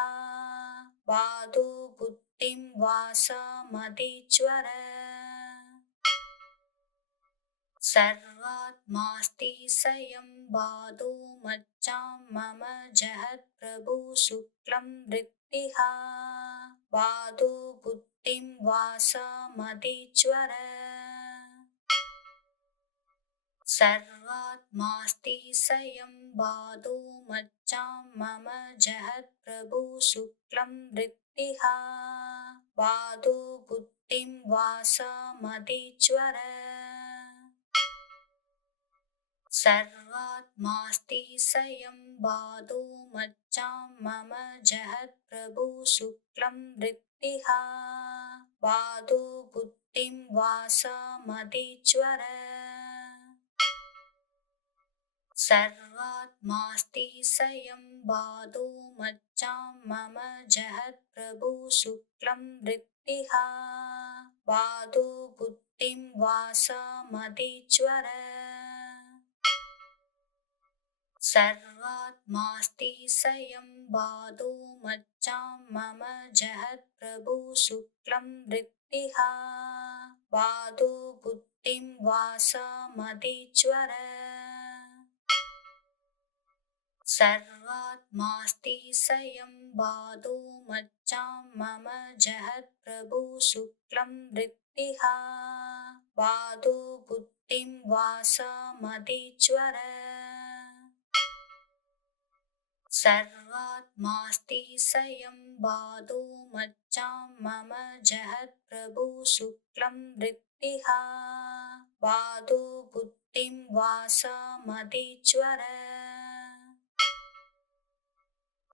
बाधो बुद्धिं वासमधीश्वर सर्वात्मास्ति स्वयं बाधो मच्चां मम जहत् प्रभु शुक्लं वृत्तिः बाधो बुद्धिं वासमधीश्वर सर्वात्मास्ति स्वयं बाधो मच्चां मम जहत् प्रभु शुक्लं वृत्तिः बाधो बुद्धिं वासमधीश्वर सर्वात्मास्ति स्वयं बाधो मच्चां मम जहत् प्रभु शुक्लं वृत्तिः बाधो बुद्धिं वासमधीश्वर सर्वात्मास्ति स्वयं बाधो मच्चां मम जहत् प्रभु शुक्लं वृत्तिः बाधो बुद्धिं वासमधीश्वर सर्वात्मास्ति स्वयं बाधो मच्चां मम जहत् प्रभु शुक्लं वृत्तिः बाधो बुद्धिं वासमधीश्वर सर्वात्मास्ति स्वयं बाधो मच्चां मम जहत् प्रभु शुक्लं वृत्तिः बाधो बुद्धिं वासमधीश्वर सर्वात्मास्ति स्वयं बाधो मच्चां मम जहत् प्रभु शुक्लं वृत्तिः बाधो बुद्धिं वासमधीश्वर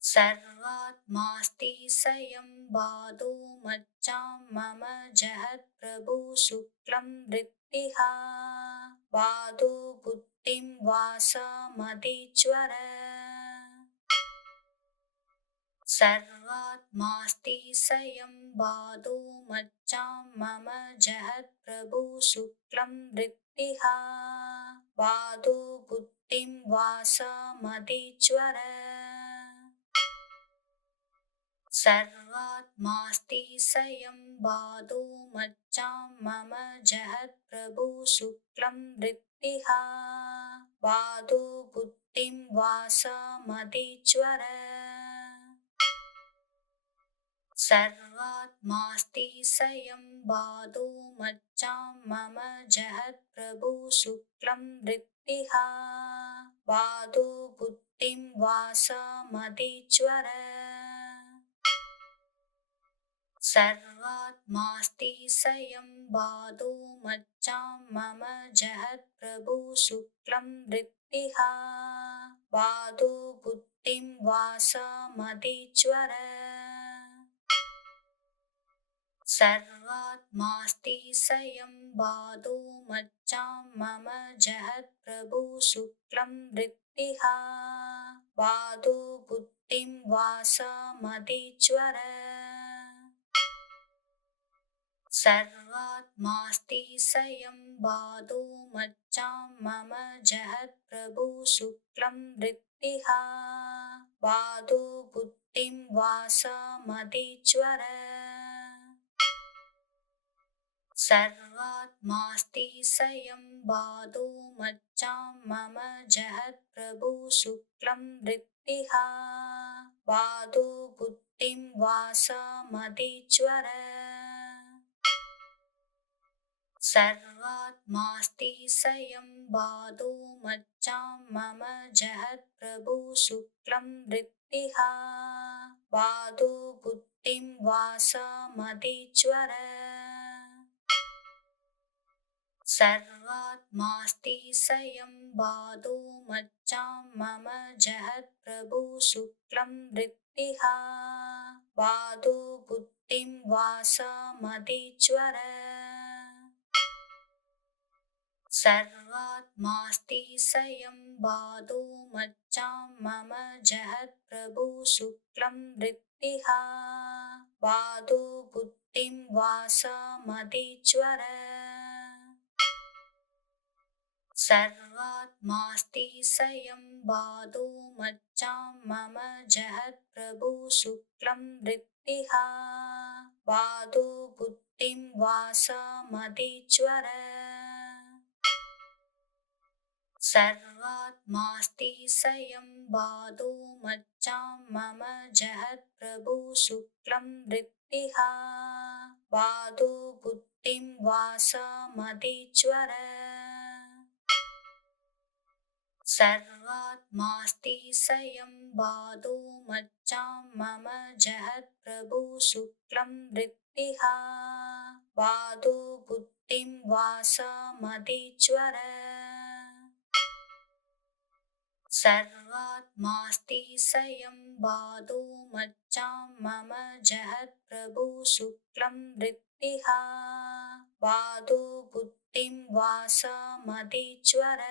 सर्वात्मास्ति स्वयं बाधो मच्चां मम जहत् प्रभु शुक्लं वृत्तिः बाधो बुद्धिं वासमधीश्वर सर्वात्मास्ति स्वयं बाधो मच्चां मम जहत् प्रभु शुक्लं वृत्तिः बाधो बुद्धिं वासमधीश्वर सर्वात्मास्ति स्वयं बाधो मच्चां मम जहत् प्रभु शुक्लं वृत्तिः बाधो बुद्धिं वासमधीश्वर सर्वात्मास्ति स्वयं बाधो मच्चां मम जहत् प्रभु शुक्लं वृत्तिः बाधो बुद्धिं वासमधीश्वर सर्वात्मास्ति स्वयं बाधो मच्चां मम जहत् प्रभु शुक्लं वृत्तिः बाधो बुद्धिं वासमधीश्वर सर्वात्मास्ति स्वयं बाधो मच्चां मम जहत् प्रभु शुक्लं वृत्तिः बाधो बुद्धिं वासमधीश्वर सर्वात्मास्ति स्वयं बाधो मच्चां मम जहत् प्रभु शुक्लं वृत्तिः बाधो बुद्धिं वासमधीश्वर सर्वात्मास्ति स्वयं बाधो मच्चां मम जहत् प्रभु शुक्लं वृत्तिः बाधो बुद्धिं वासमधीश्वर सर्वात्मास्ति स्वयं बाधो मच्चां मम जहत् प्रभु शुक्लं वृत्तिः बाधो बुद्धिं वासमधीश्वर सर्वात्मास्ति स्वयं बाधो मच्चां मम जहत् प्रभु शुक्लं वृत्तिः बाधो बुद्धिं वासमधीश्वर सर्वात्मास्ति स्वयं बाधो मच्चां मम जहत् प्रभु शुक्लं वृत्तिः बाधो बुद्धिं वासमधीश्वर सर्वात्मास्ति स्वयं बाधो मच्चां मम जहत् प्रभु शुक्लं वृत्तिः बाधो बुद्धिं वासमधीश्वर सर्वात्मास्ति स्वयं बाधो मच्चां मम जहत् प्रभु शुक्लं वृत्तिः बाधो बुद्धिं वासमधीश्वर सर्वात्मास्ति स्वयं बाधो मच्चां मम जहत् प्रभु शुक्लं वृत्तिः बाधो बुद्धिं वासमधीश्वर सर्वात्मास्ति स्वयं बाधो मच्चां मम जहत् प्रभु शुक्लं वृत्तिः बाधो बुद्धिं वासमधीश्वर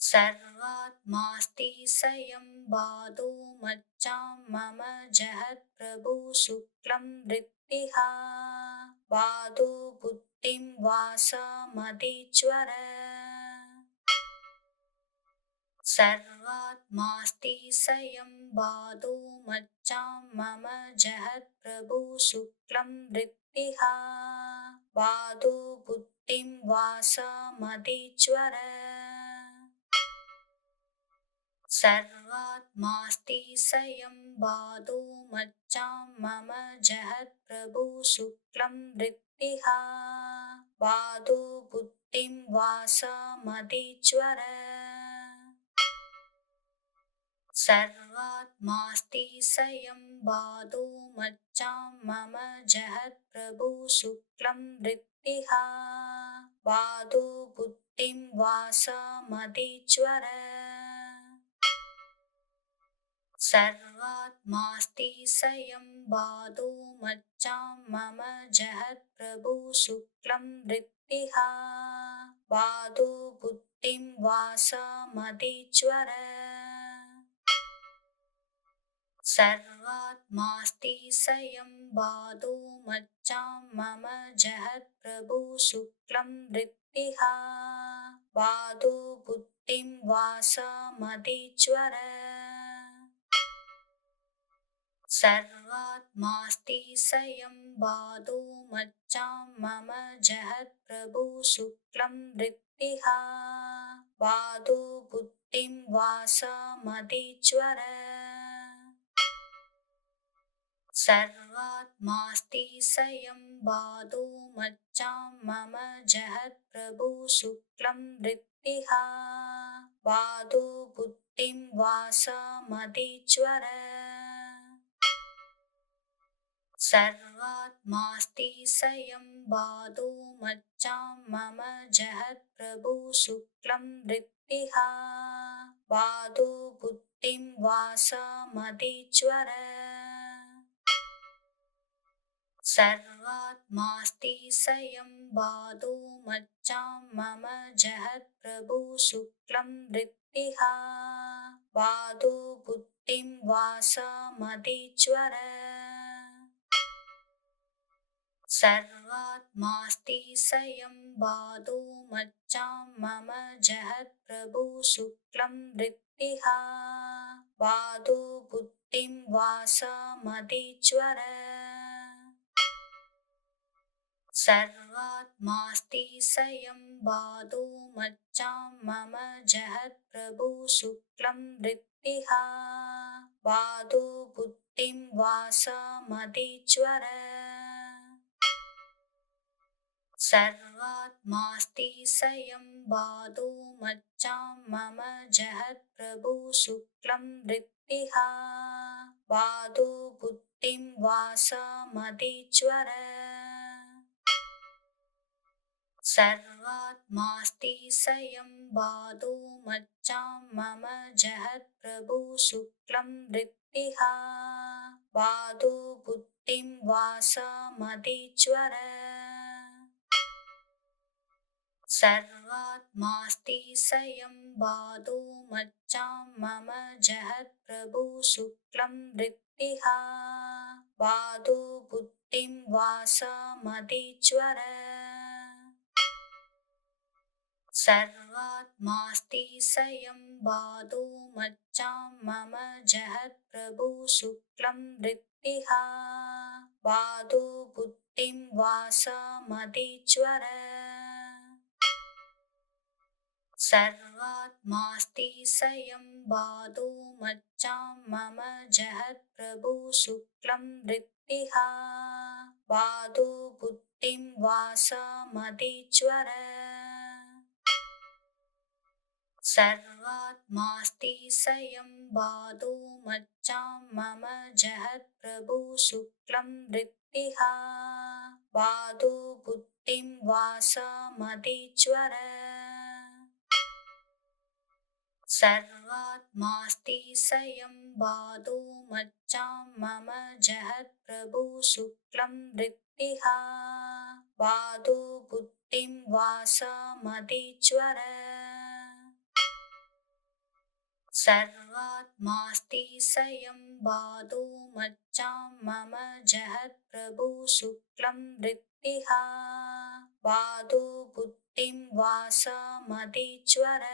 सर्वात्मास्ति स्वयं बाधो मच्चां मम जहत् प्रभु शुक्लं वृत्तिः बाधो बुद्धिं वासमधीश्वर सर्वात्मास्ति स्वयं बाधो मच्चां मम जहत् प्रभु शुक्लं वृत्तिः बाधो बुद्धिं वासमदीश्वर सर्वात्मास्ति स्वयं बाधो मच्चां मम जहत् प्रभु शुक्लं वृत्तिः बाधो बुद्धिं वासमदीश्वर सर्वात्मास्ति स्वयं बाधो मच्चां मम जहत् प्रभु शुक्लं वृत्तिः बाधो बुद्धिं वासमदीश्वर सर्वात्मास्ति स्वयं बाधो मच्चां मम जहत् प्रभु शुक्लं वृत्तिः बाधो बुद्धिं वासमदीश्वर सर्वात्मास्ति स्वयं बाधो मच्चां मम जहत् प्रभु शुक्लं वृत्तिः बाधो बुद्धिं वासमदीश्वर सर्वात्मास्ति स्वयं बाधो मच्चां मम जहत् प्रभु शुक्लं वृत्तिः बाधो बुद्धिं वासमदीश्वर सर्वात्मास्ति स्वयं बाधो मच्चां मम जहत् प्रभु शुक्लं वृत्तिः बाधो बुद्धिं वासमदीश्वर सर्वात्मास्ति स्वयं बाधो मच्चां मम जहत् प्रभु शुक्लं वृत्तिः बाधो बुद्धिं वासमदीश्वर सर्वात्मास्ति स्वयं बाधो मच्चां मम जहत् प्रभु शुक्लं वृत्तिः बाधो बुद्धिं वासमदीश्वर सर्वात्मास्ति स्वयं बाधो मच्चां मम जहत् प्रभु शुक्लं वृत्तिः बाधो बुद्धिं वासमदीश्वर सर्वात्मास्ति स्वयं बाधो मच्चां मम जहत् प्रभु शुक्लं वृत्तिः बाधो बुद्धिं वासमदीश्वर सर्वात्मास्ति स्वयं बाधो मच्चां मम जहत् प्रभु शुक्लं वृत्तिः बाधो बुद्धिं वासमदीश्वर सर्वात्मास्ति स्वयं बाधो मच्चां मम जहत् प्रभु शुक्लं वृत्तिः बाधो बुद्धिं वासमदीश्वर सर्वात्मास्ति स्वयं बाधो मच्चां मम जहत् प्रभु शुक्लं वृत्तिः बाधो बुद्धिं वासमदीश्वर सर्वात्मास्ति स्वयं बाधो मच्चां मम जहत् प्रभु शुक्लं वृत्तिः बाधो बुद्धिं वासमदीश्वर सर्वात्मास्ति स्वयं बाधो मच्चां मम जहत् प्रभु शुक्लं वृत्तिः बाधो बुद्धिं वासमदीश्वर सर्वात्मास्ति स्वयं बाधो मच्चां मम जहत् प्रभु शुक्लं वृत्तिः बाधो बुद्धिं वासमदीश्वर सर्वात्मास्ति स्वयं बाधो मच्चां मम जहत् प्रभु शुक्लं वृत्तिः बाधो बुद्धिं वासमदीश्वर सर्वात्मास्ति स्वयं बाधो मच्चां मम जहत् प्रभु शुक्लं वृत्तिः बाधो बुद्धिं वासमदीश्वर